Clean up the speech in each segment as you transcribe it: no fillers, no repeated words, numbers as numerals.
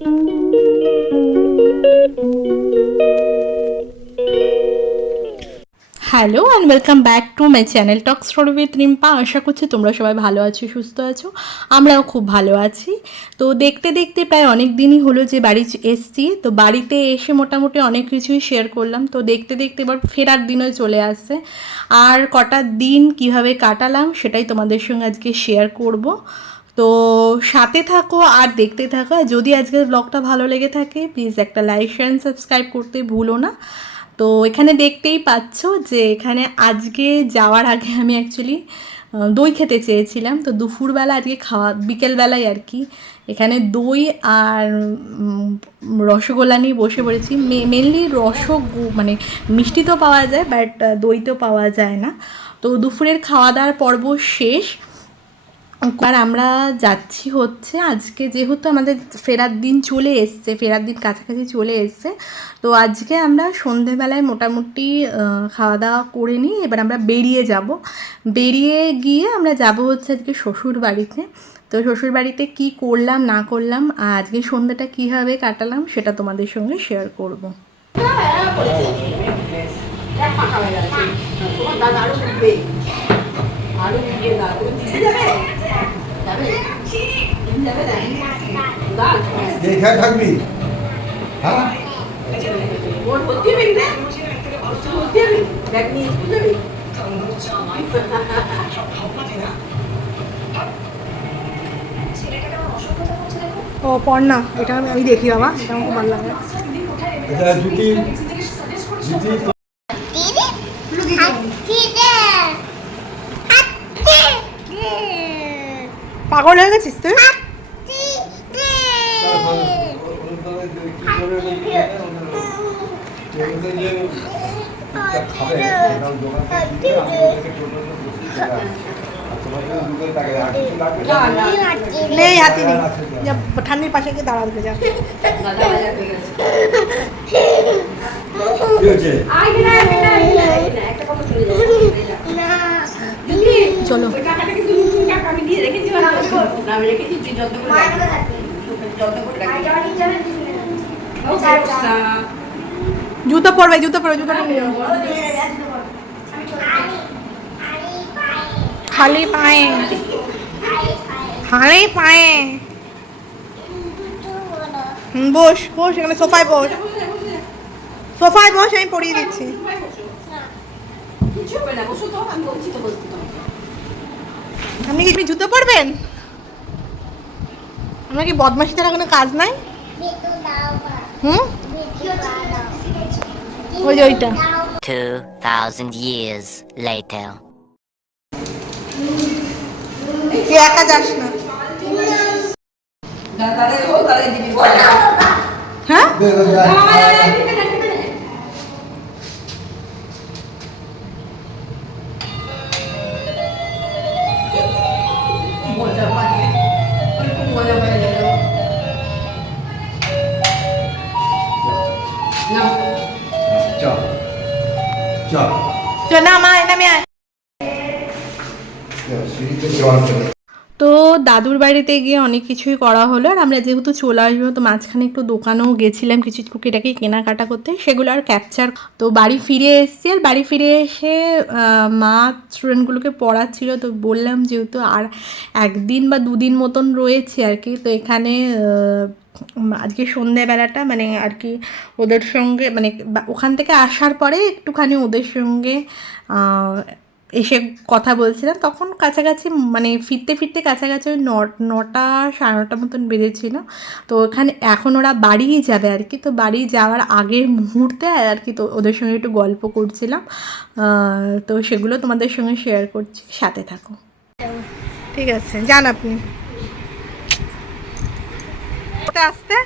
Hello and welcome back to my channel talk story with Rimpa. আশা করছি তোমরা সবাই ভালো আছো, সুস্থ আছো। আমরাও খুব ভালো আছি। তো দেখতে দেখতে প্রায় অনেক দিনই হলো যে বাড়ি এসছি। তো বাড়িতে এসে মোটামুটি অনেক কিছুই শেয়ার করলাম। তো দেখতে দেখতে এবার ফেরার দিনও চলে আসছে। আর কটা দিন কিভাবে কাটালাম সেটাই তোমাদের সঙ্গে আজকে শেয়ার করব। তো সাথে থাকো আর দেখতে থাকো। যদি আজকের ব্লগটা ভালো লেগে থাকে প্লিজ একটা লাইক শেয়ার সাবস্ক্রাইব করতে ভুলো না। তো এখানে দেখতেই পাচ্ছ যে এখানে আজকে যাওয়ার আগে আমি অ্যাকচুয়ালি দই খেতে চেয়েছিলাম। তো দুপুরবেলা আজকে বিকেলবেলায় আর কি এখানে দই আর রসগোল্লা নিয়ে বসে পড়েছি। মেনলি মানে মিষ্টি তো পাওয়া যায়, বাট দই তো পাওয়া যায় না। তো দুপুরের খাওয়া দাওয়ার পর্ব শেষ। আর আমরা যাচ্ছি হচ্ছে আজকে, যেহেতু আমাদের ফেরার দিন চলে এসছে, ফেরার দিন কাছাকাছি চলে এসছে। তো আজকে আমরা সন্ধেবেলায় মোটামুটি খাওয়া দাওয়া করে নিই। এবার আমরা বেরিয়ে যাব। বেরিয়ে গিয়ে আমরা যাব হচ্ছে আজকে শ্বশুর বাড়িতে। তো শ্বশুর বাড়িতে কী করলাম না করলাম, আজকে সন্ধ্যাটা কীভাবে কাটালাম সেটা তোমাদের সঙ্গে শেয়ার করব। থাকবি হ্যাঁ ও পড়না, এটা আমি দেখি বাবা, এটা আমার খুব ভালো লাগে। পাগল হয়ে গেছিস তুই? নেই হাতি নেই, ঠান্ডির পাশে গিয়ে দাঁড়াতে যা। চলো জুতো পরবে, জুতো পরবে, জুতোটা নিয়ে খালি পায়ে, খালি পায়ে। বস বস, এখানে সোফায় বস, সোফায় বস, আমি পরিয়ে দিচ্ছি। আপনি কি জুতো পরবেন? আপনার কি বদমাশি ছাড়া কোনো কাজ নাই? হুম, ওই যে ওইটা। 2000 years later. তুই একা যাস না। হ্যাঁ চল না মা, এটা আমি আয়। তো দাদুর বাড়িতে গিয়ে অনেক কিছুই করা হলো। আর আমরা যেহেতু চলে আসবো তো মাঝখানে একটু দোকানেও গেছিলাম কিছু টুকিটাকি কেনাকাটা করতে, সেগুলো আর ক্যাপচার। তো বাড়ি ফিরে এসেছি, আর বাড়ি ফিরে এসে মা স্টুডেন্টগুলোকে পড়াচ্ছিল। তো বললাম যেহেতু আর একদিন বা দুদিন মতন রয়েছে আর কি, তো এখানে আজকে সন্ধেবেলাটা মানে আর কি ওদের সঙ্গে মানে ওখান থেকে আসার পরে একটুখানি ওদের সঙ্গে এসে কথা বলছিলাম। তখন কাছাকাছি মানে ফিরতে ফিরতে কাছাকাছি ওই 9টা 9:30 মতন বেজেছিল। তো ওখানে এখন ওরা বাড়িই যাবে আর কি। তো বাড়ি যাওয়ার আগের মুহূর্তে আর কি তো ওদের সঙ্গে একটু গল্প করছিলাম। তো সেগুলো তোমাদের সঙ্গে শেয়ার করছি, সাথে থাকো। ঠিক আছে, যান আপনি। আসতে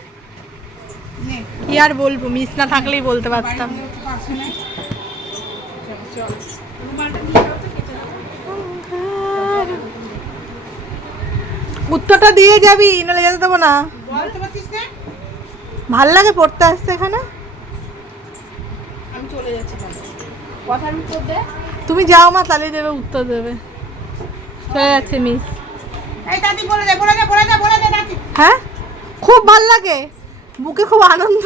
কি আর বলবো, মিস না থাকলেই বলতে পারতাম। উত্তরটা দিয়ে যাবি, নাহলে যেতে দেবো না। ভাল লাগে পড়তে আসতে এখানে। আমি চলে যাচ্ছি, কথার উত্তর দে। তুমি যাও মা, তাহলে দেবে, উত্তর দেবে। চলে যাচ্ছে মিস। এই দাদি বলে দে, বলে দে, বলে দে, বলে দে দাদি। হ্যাঁ খুব ভাল লাগে। বুকে খুব আনন্দ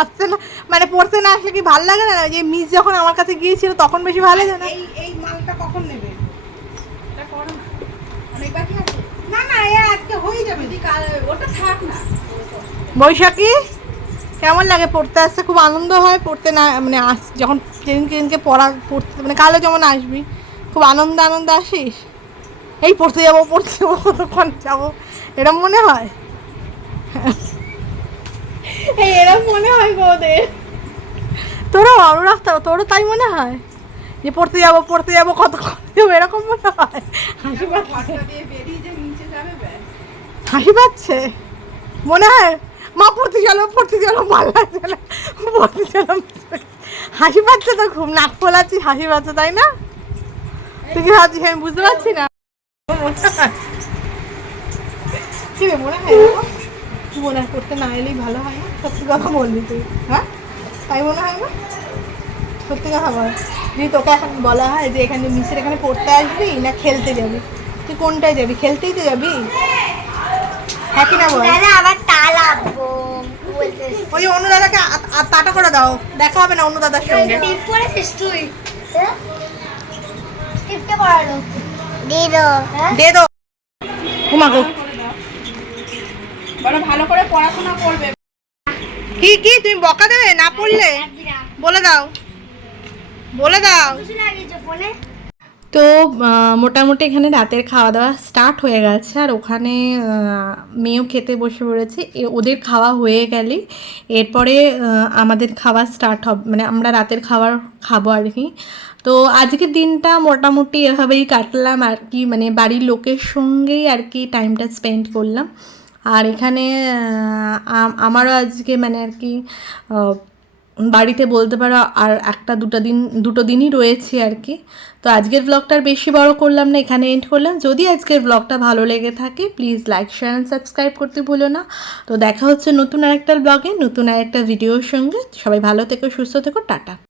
আসছে না, মানে পড়তে না আসলে কি ভালো লাগে না? যে মিস যখন আমার কাছে গিয়েছিল তখন বেশি ভালো লাগে না। এই মালটা কখন নেবে? এটা করো না। অনেক বাকি আছে। না না, এ আজকে হয়ে যাবে। যদি কাল ওটা থাক না। বৈশাখী কেমন লাগে পড়তে আসতে? খুব আনন্দ হয় পড়তে না, মানে যখন যেদিনকে পড়তে মানে কালো যেমন আসবি খুব আনন্দ আসিস? এই পড়তে যাবো কতক্ষণ যাবো এরম মনে হয়? এই এরম মনে হয় গো ওদের? তোরও অনুরাগ, তোরও তাই মনে হয় যে পড়তে যাবো কতক্ষণ যাবো এরকম মনে হয়? হাসি পাচ্ছে, দিয়ে বেরিয়ে যে নিচে যাবে ব্যাস। হাসি পাচ্ছে মনে হয়। মা পড়তে চলো ভালো লাগছে না, পড়তে চলো। হাসি পাচ্ছে তো, খুব নাক ফোলাচ্ছি, হাসি পাচ্ছে তাই না? তুই কি ভাবছিস আমি বুঝতে পারছি না? কি রে মনে হয় এরকম? কি মনে হয় পড়তে না এলেই ভালো হয় না? সত্যি কথা বলবি তুই, হ্যাঁ? তাই মনে হয় না? সত্যি কথা বল, যদি তোকে এখন বলা হয় যে এখানে মিসের এখানে পড়তে আসবি না খেলতে যাবি, তুই কোনটায় যাবি? খেলতেই তো যাবি, হ্যাঁ কি না বল? আবার তাল আঁকবো বলতেছি। ওই যে অন্য দাদাকে তাটা করে দাও, দেখা হবে না অন্য দাদার সঙ্গে। টিপ করেছিস তুই? টিপকে পড়ালো দিদো। দে দো ঘুমাগো। বড় ভালো করে পড়াশোনা করবে। কি তুমি বকা দেবে না পড়লে? বলে দাও লাগিয়েছো ফোনে? তো মোটামুটি এখানে রাতের খাওয়া দাওয়া স্টার্ট হয়ে গেছে, আর ওখানে মেয়েও খেতে বসে পড়েছে। ওদের খাওয়া হয়ে গেলে এরপরে আমাদের খাওয়া স্টার্ট হবে, মানে আমরা রাতের খাবার খাবো আর কি। তো আজকের দিনটা মোটামুটি এভাবেই কাটলাম আর কি, মানে বাড়ির লোকের সঙ্গেই আর কি টাইমটা স্পেন্ড করলাম। আর এখানে আমারও আজকে মানে আর কি বাড়িতে বলতে পারো আর দুটো দিনই রয়েছে আর কি। তো আজকের ব্লগটার বেশি বড় করলাম না, এখানে এন্ড করলাম। যদি আজকের ব্লগটা ভালো লেগে থাকে please like share and subscribe করতে ভুলো না। তো দেখা হচ্ছে নতুন আরেকটা ব্লগে, নতুন আরেকটা ভিডিওর সঙ্গে। সবাই ভালো থেকো, সুস্থ থেকো, টাটা।